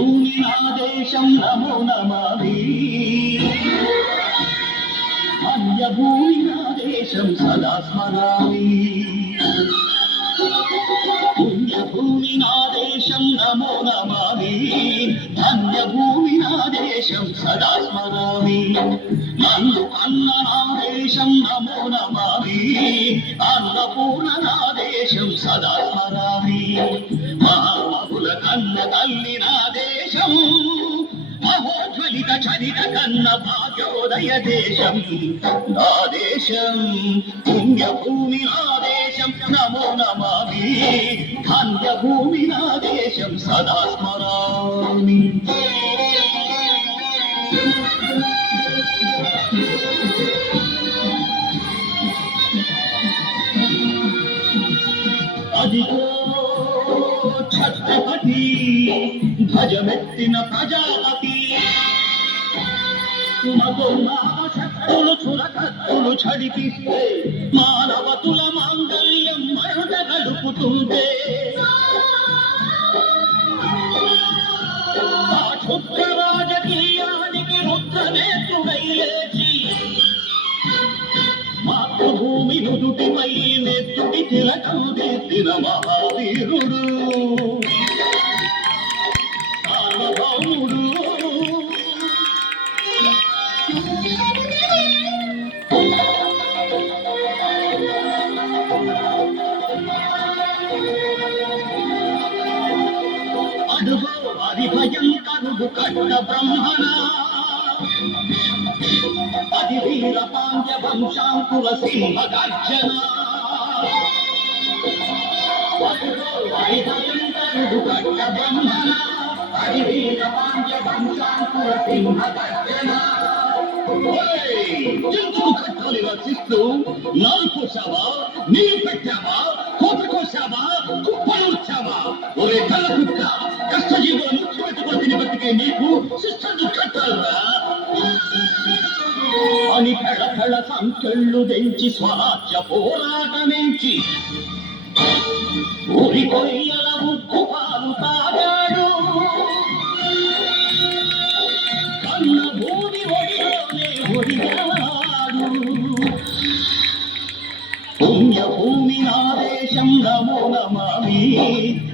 భూమి నా దేశం నమో నమామి అన్యభూమి నా దేశం సదా స్మరామి పుణ్యభూమి నా దేశం నమో నమామి ధన్యభూమి నా దేశం సదా స్మరామి నన్ను అన్న నా దేశం నమో నమామి అన్నపూర్ణ నా దేశం సదా స్మరామి మహామహుల కన్న తల్లి నా దేశం మహోజ్వలిత చరిత కన్న భాగ్యోదయ దేశం నా దేశం పుణ్యభూమి నా దేశం నమో నమామి ధన్యభూమి నా దేశం సదా స్మరామి అదిగో ఛత్రపతి ధ్వజమెత్తిన ప్రజాపతి శక్తులు చురకత్తులు చడిపిస్తే మానవతుల మాంగళ్యం మరుడ గడుపుతుంటే ఆ క్షుద్ర రాజకీయానికి రుద్రనేత్రుడై లేచి మాతృభూమి నుదుటిపై నెత్తుడి తిలకం దిద్దిన మహావీరుడు సార్వభౌముడు అడుగో అది భయంకరుడు కట్ట బ్రహ్మణ అది వీర పాండ్య వంశాంకుర సింహ గర్జన అది భయంకరుడు కట్ట బ్రహ్మణ అది వీర పాండ్య వంశాంకుర సింహ గర్జన ఎందుకు కట్టాలి రచిస్తూ నాలు కోసావా నీరు పెట్టావా కోత కోసావా కుప్పలు వచ్చావా ఒరే కళ్ళ కుక్క కష్టజీవుల ముఖ్య పెట్టుబడిని బతికే నీకు శిక్షను కట్టాలరా అని పెళ సంకెళ్ళు తెంచి స్వరాజ్య పోరాటమించి ఊరి కొయ్యల ఉప్పు పాలు తాగాడు కన్న భూమి ఒడిలోనే ఒడిగాడు పుణ్యభూమి నా దేశం నమో నమామి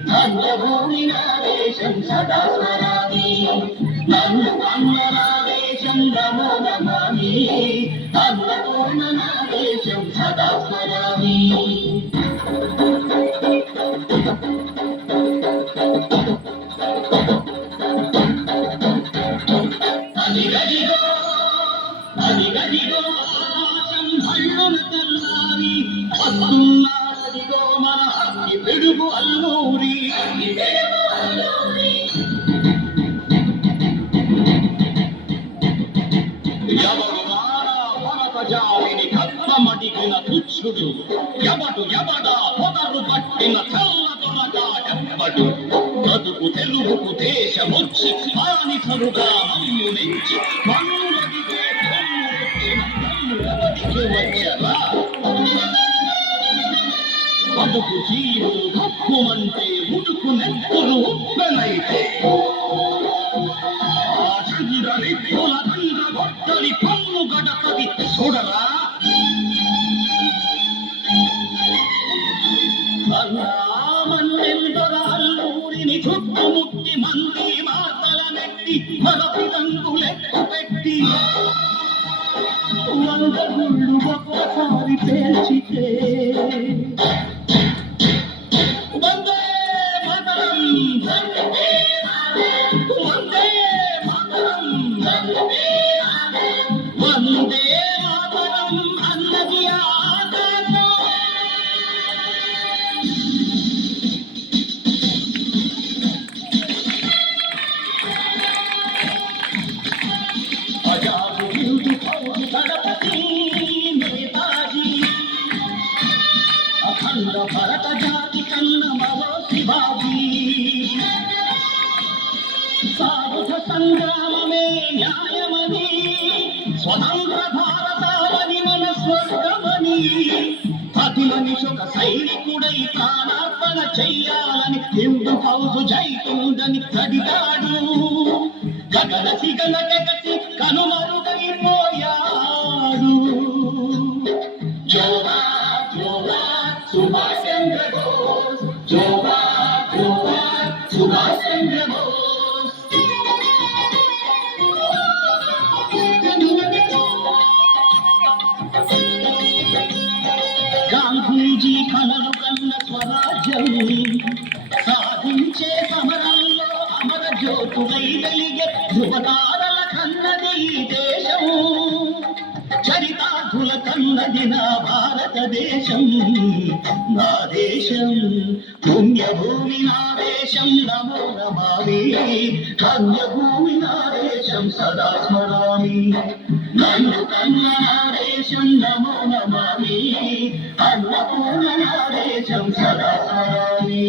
ధన్యభూమి నా దేశం సదా స్మరామి నన్ను అన్న నా దేశం నమో నమామి అన్నపూర్ణ నా దేశం సదా స్మరామి అదిగదిగో అదిగదిగో ఆకాశం భళ్ళున తెల్లారి వస్తున్నారదిగో మన అగ్గి పిడుగు అల్లూరి ఎవరు వారా వరపజావిని కప్పమడిగిన తుచ్చుడు ఎవడు ఎవడా పొదరు పట్టిన చల్ల దొరగాడెవ్వడు బ్రతుకు తెలుగుకు దేశమొచ్చి బానిసలుగా మమ్ము నుంచి మన్నులదిగే వచ్చరా బతుకు జీవులు కప్పుమంటే ఉడుకు నెత్తులు ఉప్పెనైతే ఆ శరీర నిప్పుల దండ గొట్టలి పన్ను గడపది చూడరా మన్నెందరల్లూరిని చుట్టుముట్టి మంది మాతల నెట్టి మగపి రంగులెక్కు పెట్టి వంద గుళ్ళు ఒక్కసారి పేల్చితే వందే మాతరం వందే మాతరం వందే మాతరం అన్నది ఆకాశం అఖండ భరత జాతి కన్న మరో శివాజీ సాయుధ సంగ్రామమే న్యాయమని స్వతంత్ర భారతావని మన స్వర్గమని ప్రతి మనిషి ఒక సైనికుడై ప్రాణార్పణ చెయ్యాలని హిందూ హౌసు జైతుందని కడిగాడు గగనసి గనగసి కనుమరుగైపోయాడు. జోహార్ జోహార్ సుభాష్ చంద్ర బోస్, జోహార్ జోహార్ సుభాష్ చంద్ర బోస్. గాంధీజీ కలలు కన్న స్వరాజ్యం సాధించే సమరంలో అమర జ్యోతులై వెలిగే ధృవతారల కన్నది ఈ దేశం. చరితార్థుల కన్నది నా భారతదేశం, నా దేశం పుణ్యభూమి నా దేశం. నమో నమామి కన్యభూమి నా దేశం, సదా స్మరామి. నన్ను కన్న నా దేశం నమో నమామి, అన్నపూర్ణ నా దేశం సదా స్మరామి.